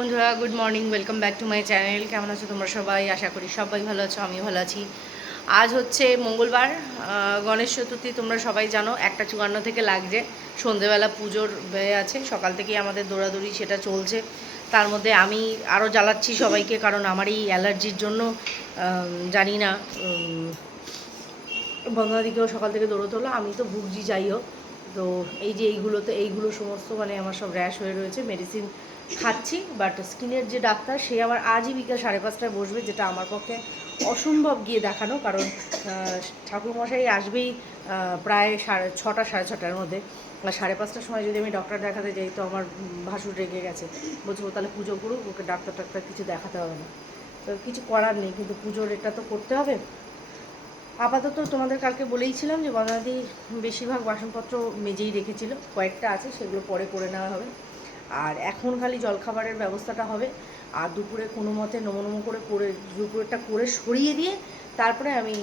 বন্ধুরা good morning welcome back to my channel কেমন আছো তোমরা সবাই? আশা করি সবাই ভালো আছো আমি ভালো আছি। আজ হচ্ছে মঙ্গলবার গণেশ চতুর্থী, তোমরা সবাই জানো, একটা চুয়ান্ন থেকে লাগছে। সন্ধেবেলা পুজোর ব্যয় আছে, সকাল থেকেই আমাদের দৌড়াদৌড়ি সেটা চলছে। তার মধ্যে আমি আরও জ্বালাচ্ছি সবাইকে, কারণ আমার এই অ্যালার্জির জন্য জানি না বন্ধনাদিকেও সকাল থেকে দৌড়তে হলো, আমি তো ভুগজি যাই হোক। তো এই যে এইগুলোতে, এইগুলো সমস্ত মানে আমার সব র্যাশ হয়ে রয়েছে মেডিসিন খাচ্ছি বাট স্কিনের যে ডাক্তার, সে আবার আজই বিকাল সাড়ে পাঁচটায় বসবে, যেটা আমার পক্ষে অসম্ভব গিয়ে দেখানো, কারণ ঠাকুরমশাই আসবেই প্রায় সাড়ে ছটা, সাড়ে ছটার মধ্যে। সাড়ে পাঁচটার সময় যদি আমি ডক্টর দেখাতে যাই, তো আমার ভাসুর রেগে গেছে। বলছে, ও, তাহলে পুজো করুক, ওকে ডাক্তার টাক্তার কিছু দেখাতে হবে না। তো কিছু করার নেই, কিন্তু পুজোর এটা তো করতে হবে। আপাতত তোমাদের কালকে বলেইছিলাম যে বনাদি বেশিরভাগ বাসনপত্র মেজেই রেখেছিল, কয়েকটা আছে, সেগুলো পরে করে নেওয়া হবে। আর এখন খালি জলখাবারের ব্যবস্থাটা হবে। আর দুপুরে কোনো মতে নমো নমো করে করে, দুপুরেরটা করে সরিয়ে দিয়ে তারপরে আমি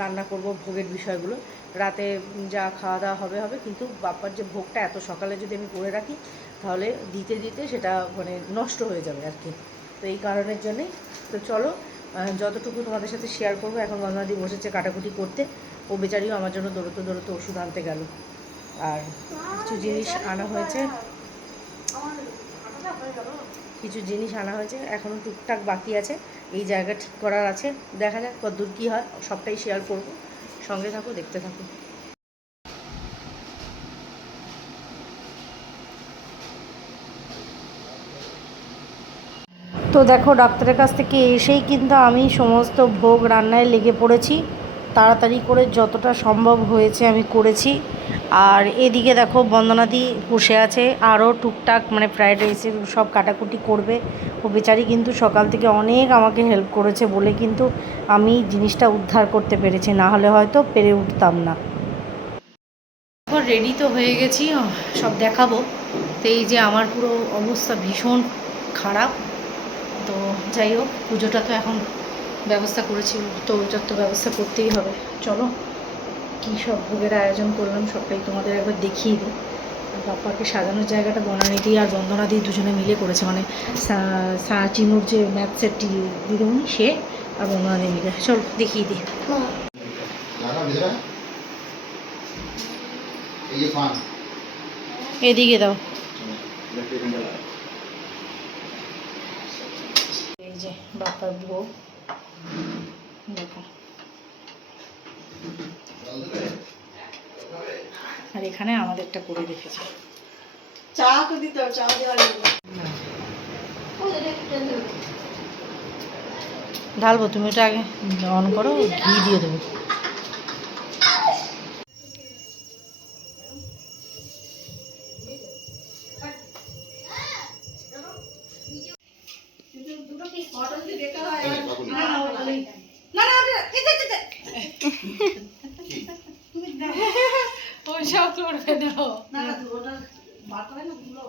রান্না করব ভোগের বিষয়গুলো। রাতে যা খাওয়া দাওয়া হবে হবে, কিন্তু বাপ্পার যে ভোগটা এত সকালে যদি আমি করে রাখি, তাহলে দিতে দিতে সেটা মানে নষ্ট হয়ে যাবে আর কি। তো এই কারণের জন্যেই। তো চলো যতটুকু তোমাদের সাথে শেয়ার করব, এখন গঙ্গাদি বসেছে কাটাকুটি করতে। ও বেচারিও আমার জন্য দৌড়তে দৌড়তে ওষুধ আনতে গেল। আর কিছু জিনিস আনা হয়েছে। কিছু জিনিস আনা হয়েছে এখনও টুকটাক বাকি আছে, এই জায়গা ঠিক করার আছে, দেখা যাক কতদূর কী হয়, সবটাই শেয়ার করব, সঙ্গে থাকো, দেখতে থাকো। তো দেখো, ডাক্তারের কাছ থেকে এসেই কিন্তু আমি সমস্ত ভোগ রান্নায় লেগে পড়েছি, তাড়াতাড়ি করে যতটা সম্ভব হয়েছে আমি করেছি। আর এদিকে দেখো বন্দনাদি বসে আছে, আরও টুকটাক মানে ফ্রাইড রাইসের সব কাটাকুটি করবে। ও বেচারি কিন্তু সকাল থেকে অনেক আমাকে হেল্প করেছে বলে কিন্তু আমি জিনিসটা উদ্ধার করতে পেরেছি, না হলে হয়তো পেরে উঠতাম না। এখন রেডি তো হয়ে গেছি সব দেখাবো। তো এই যে আমার পুরো অবস্থা ভীষণ খারাপ। তো যাই হোক, পুজোটা তো এখন ব্যবস্থা করেছি, তো ওটার তো ব্যবস্থা করতেই হবে। চলো। কী সব ভোগের আয়োজন করলাম সবটাই তোমাদের একবার দেখিয়ে দিই। বাপ্পাকে সাজানোর জায়গাটা বনানি দিয়ে আর বন্দনা দিয়ে দুজনে মিলে করেছে। মানে চিনুর যে ম্যাথসের দিদিমণি সে আর বন্দনা দিয়ে মিলে। চলো দেখিয়ে দিই। এদিকে দাও। এই যে বাপ্পার ভোগ দেখো। আর এখানে আমাদেরটা করে রেখেছে। চা তো দিতে হবে চা দেওয়া ঢালবো তুমি ওটা আগে অন করো ঘি দিয়ে দেবো অটো যদি বেকার হয় এই কাকুলি। না না ওটা নেই। না না ওটা এই যে, এই যে, এই যে। তুমি দাও। ওইসব করবে দাও না না ওটা বার করে না পুরো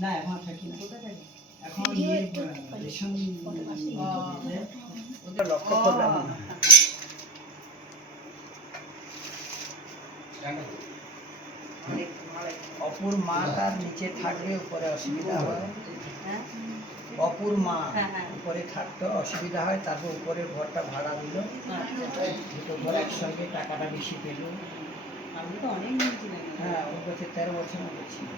না এখন থাকি না। এখন ইয়ে রেশন ওদের লক্ষ্য করলাম অপুর মা তার নিচে থাকবে উপরে অসুবিধা হয়। হ্যাঁ? অপুর মা হ্যাঁ, হ্যাঁ। উপরে থাকতো অসুবিধা হয় তারপর উপরের ঘরটা ভাড়া দিল। দুটো ঘর একসঙ্গে টাকাটা বেশি পেল। আমি তো অনেক হ্যাঁ ওর কাছে তেরো বছর মতো ছিল।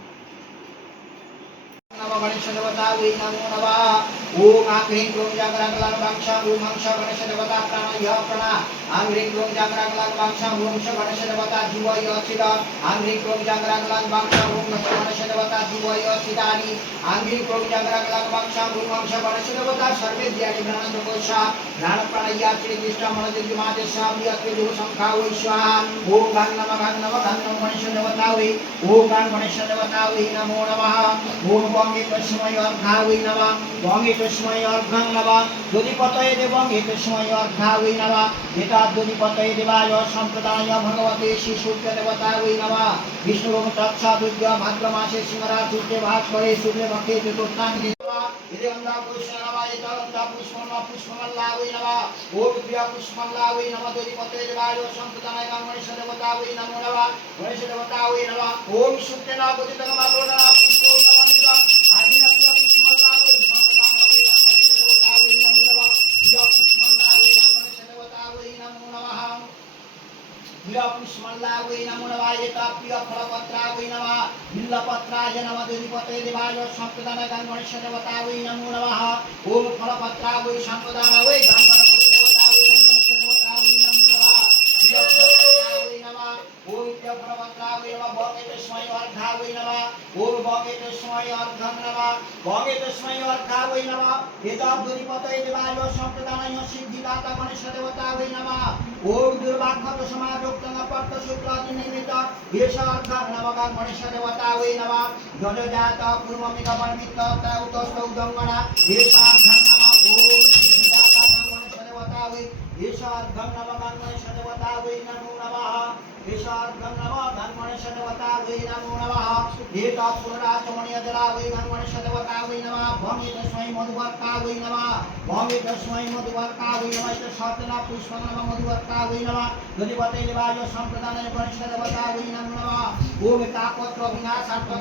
নম গণেশ দেবতা ওই নমো নমঃ ওম আং হ্রিং ক্লোং জাগরাং লাং বাংশা ওম হংস গণেশ দেবতা প্রাণয় প্রণা আং হ্রিং ক্লোং জাগরাং লাং বাংশা ওম স গণেশ দেবতা জীবয় অচিত আং হ্রিং ক্লোং জাগরাং লাং বাংশা ওম নচ গণেশ দেবতা জীবয় অচিতানি আং হ্রিং ক্লোং জাগরাং লাং বাংশা ওম হংস গণেশ দেবতা সর্বে দিয়ানি প্রাণান্ত কোষা প্রাণ প্রাণয়া শ্রী কৃষ্ণ মনোযোগী মাতে স্বামী অক্রে দেব সংখ্যা ওই স্বাহা গাং নমঃ গাং নমঃ বঙ্গে তস্মৈ অর্ঘা নমঃ বঙ্গে তস্মৈ অর্ঘং নমঃ যদি পতয়ে দেবঙ্গে তস্মৈ অর্ঘা ওই নমঃ যেটা যদি পতয়ে দেবায় সম্প্রদায় ভগবতে শ্রী সূর্য দেবতা ওই নমঃ বিষ্ণু তৎসা দুর্য ভাদ্র মাসে সিংহরা সূর্যে ভাগ করে শুক্লে পক্ষে চতুর্থাঙ্গে ইদেন্দা পুষ্ণ নমঃ ইতন্দা পুষ্পমা পুষ্পমল্লা ওই নমঃ ওম প্রিয়া পুষ্পমল্লা ওই নমঃ যদি পতয়ে দেবায় সম্প্রদায় গণেশ দেবতা ওই নমো নমঃ গণেশ দেবতা ওই নমঃ ওম সূর্যে না গতিতং মাতোনা বিল্লপত্রায় పుష్మల్లాగై నమో నమాయ తాప్య ఫలపత్రాగై నమ బిల్లపత్రాయ నమ దుధిపతే దివాయ సంప్రదాన గణేశ దేవతాగై నమో నమః ఓం ఫలపత్రాగై సంప్రదానవై గణపతి ওম ফলপত্রা ওই নমঃ বগে তস্মৈ অর্ঘা ওই নমঃ ওম বগে তস্মৈ অর্ঘং নমঃ বগে তস্মৈ অর্ঘা ওই নমঃ এতদ দেবীপতে দেবায় সম্প্রদানায় সিদ্ধিদাতা গণেশ দেবতা ওই নমঃ ওম দুর্ভাগ্য সমাযোক্তং পট্ট শুক্লাদি নিমিত্ত ঈশার্থ নমগান গণেশ দেবতা ওই নমঃ জনজাত পূর্বমিকা পরমিত্ত ত্রৌতস্থ উদঙ্গনা ঈশার্থ নমঃ ওম সিদ্ধিদাতা গণেশ দেবতা ওই ঈশার্থ নমগান গণেশ দেবতা ওই নমো নমঃ ঈশার্থ নমগান গণেশ দেবতা ওই নমো নমঃ এত পুনরাচমণীয় জলা ওই গান গণেশ দেবতা ওই নমঃ ভঙ্গি তস্मै মধুবর্কা ওই নমঃ ভঙ্গি তস্मै মধুবর্কা ওই নমঃ ইত সর্তনা পুষ্প নমঃ মধুবর্কা ওই নমঃ দধিপতে দেবায় সম্প্রদানের গণেশ দেবতা ওই নমো নমঃ ওম তাপত্র বিনাশার্থং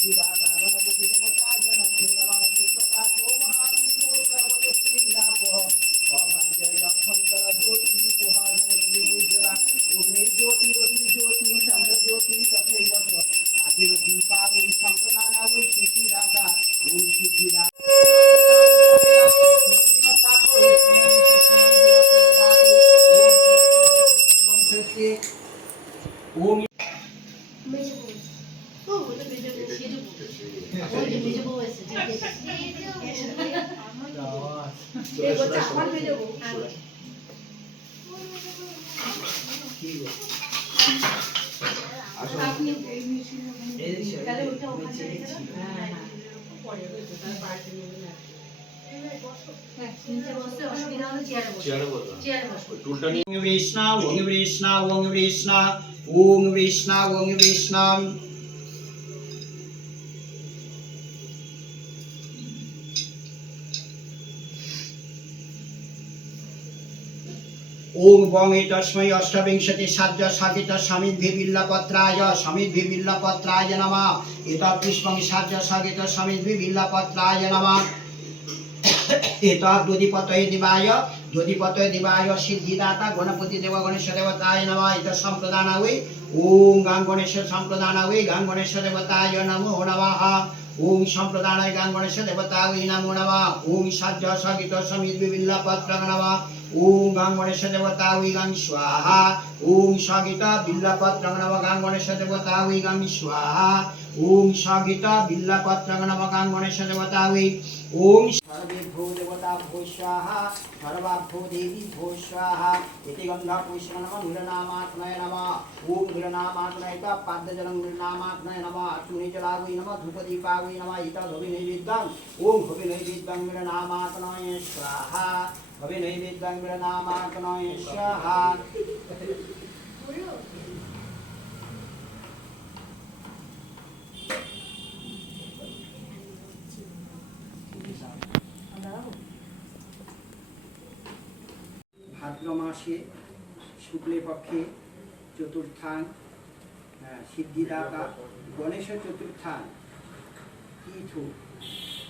সিদ্ধিদাতা গণপতি টুলটা নিয়ে ওং কৃষ্ণ ওং কৃষ্ণ ওং কৃষ্ণ ওং বং তস্मै অষ্টবিংশতি সাজ্য সাকিত সমিদ্ধি বিল্লপত্রায় সমিদ্ধি বিল্লপত্রায় নমঃ। এতৎ পুষ্পং সাজ্য সাকিত সমিদ্ধি বিল্লপত্রায় নমঃ। এতৎ দধিপতয়ে দিবায় দধিপতয়ে দিবায় সিদ্ধিদাতা গণপতি দেব গণেশ দেবতায় নমঃ। এত সম্প্রদানা ওই ওম গাং গণেশ সম্প্রদানা ওই গাং গণেশ দেবতায় নমো নমঃ। ওম সম্প্রদানায় গাং গণেশ দেবতা ওই নমো নমঃ। ওম সাজ্য সাকিত সমিদ্ধি বিল্লপত্র নমঃ। ওম গাং গণেশ দেবতা ওই গাং স্বাহা। ওম সগীত বিল্লপত্র নম গাং গণেশ দেবতা ওই গাং স্বাহা। ওম সগীত বিল্লপত্র নম গাং গণেশ দেবতা ওই ওম সর্বে ভূ দেবতা ভূ স্বাহা, সর্বাভ্যো দেবী ভূ স্বাহা। ইতি গন্ধা পুষ্প নম নীলনামাত্ময় নম। ওম নীলনামাত্ময় ত পাদ্যজলং নীলনামাত্ময় ভাদ্র মাসে শুক্লে পক্ষে চতুর্থান সিদ্ধিদাতা গণেশ চতুর্থান তীর্থ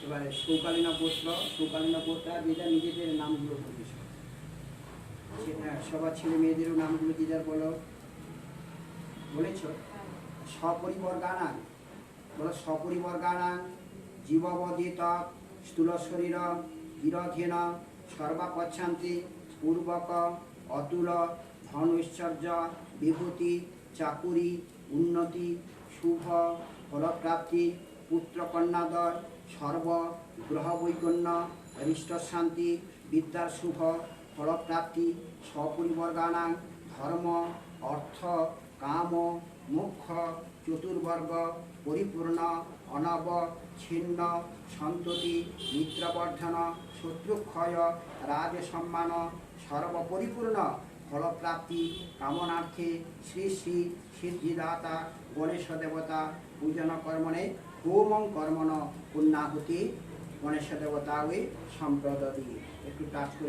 এবারে সৌকালীন গোত্র সৌকালীন গোত্রা যেটা নিজেদের নামগুলো প্রবেশ করে। সে- হ্যাঁ, সবার ছেলে মেয়েদেরও নামগুলো দিদার বলো। বলেছ? সপরিবর গানান। বলো সপরিবর গানান। জীববদিত স্থূল শরীর বিরধীন সর্বাপচ্ছান্তি পূর্বক অতুল ধন ঐশ্বর্য বিভূতি চাকুরি উন্নতি শুভ ফলপ্রাপ্তি পুত্রকন্যাদয় সর্ব গ্রহ বৈকন্য হৃষ্টশান্তি বিদ্যার শুভ, ফলপ্রাপ্তি সপরিবর্গানাং ধর্ম, অর্থ, কাম, মুখ্য, চতুর্বর্গ, পরিপূর্ণ, অনব, ছিন্ন, সন্ততি, মিত্রবর্ধন, শত্রুক্ষয়, রাজসম্মান, সর্বপরিপূর্ণ, ফলপ্রাপ্তি, কামনার্থে শ্রী শ্রী সিদ্ধিদাতা, গণেশ দেবতা, পূজন কর্মণে হোমং কর্মণ পুণ্যাহুতি গণেশ দেবতা ওই সম্প্রদায় একটু টাচ করে